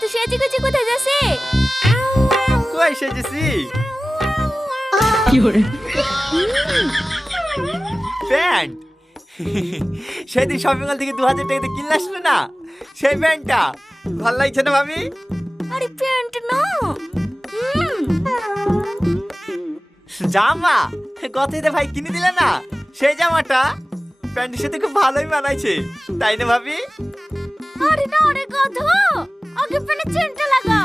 তুই সেজে গুজে কোথায় যাচ্ছে? কই সেজেছি? প্যান্ট সেদিন শপিং মল থেকে 2000 টাকা দিয়ে কিনলে আসলো না, সেই প্যান্টটা ভালো লাগছে না ভাবি? আরে প্যান্ট না, জামা কত দিয়ে ভাই কিনে দিলে না, সেই জামাটা প্যান্টের সাথে খুব ভালোই মানাইছে, তাই না ভাবি? আরে না রে গাধা, আগে প্যান্টের চেনটা লাগা।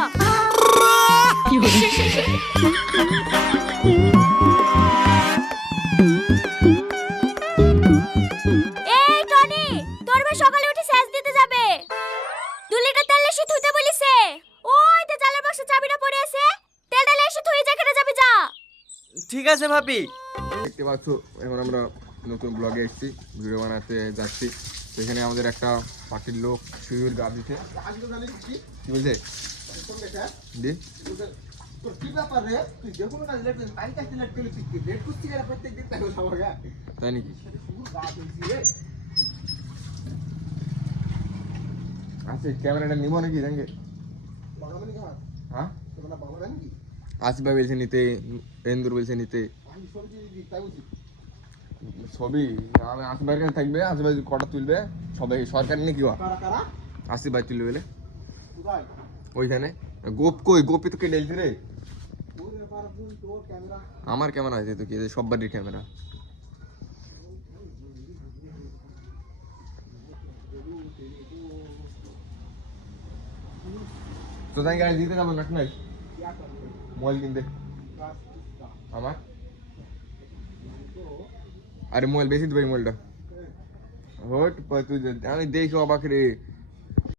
এই টনি, তোর ভাই সকালে উঠে স্যাজ দিতে যাবে, 2 লিটার তেল এসে ধুতে বলিছে। ওই তো জালের বাক্সে চাবিটা পড়ে আছে, তেলটা এসে ধুই যেখানে যাবি যা। ঠিক আছে ভাবি। দেখতে পাচ্ছ এখন আমরা নতুন ব্লগে এসেছি, ভিডিও বানাতে যাচ্ছি। তো এখানে আমাদের একটা পার্টির লোক শুরুর গা দিতে কি বলছে দি তাই নাকি? আচ্ছা ক্যামেরাটা নিব নাকি জানগে? হ্যাঁ আসিফ ভাই বলছে নিতে, এন্দুর বলছে নিতে ছবি। আমি আসিফ ভাইয়ের কাছে থাকবে, আসিফ ভাই কটা তুলবে সবাই সরকারি নাকি আসিফ ভাই তুলবে বলে ওইখানে। গোপ কই? গোপি তো কে ডেলছে রে? আমার ক্যামেরা আছে তো কি, সব বাড়ির ক্যামেরা। তো তাই গাড়ি দিতে যাবো নাকি নাই মোবাইল কিনতে আমার? আরে মোবাইল বেশি দিবে মোবাইলটা হোট তুই, আমি দেখি অবাক রে।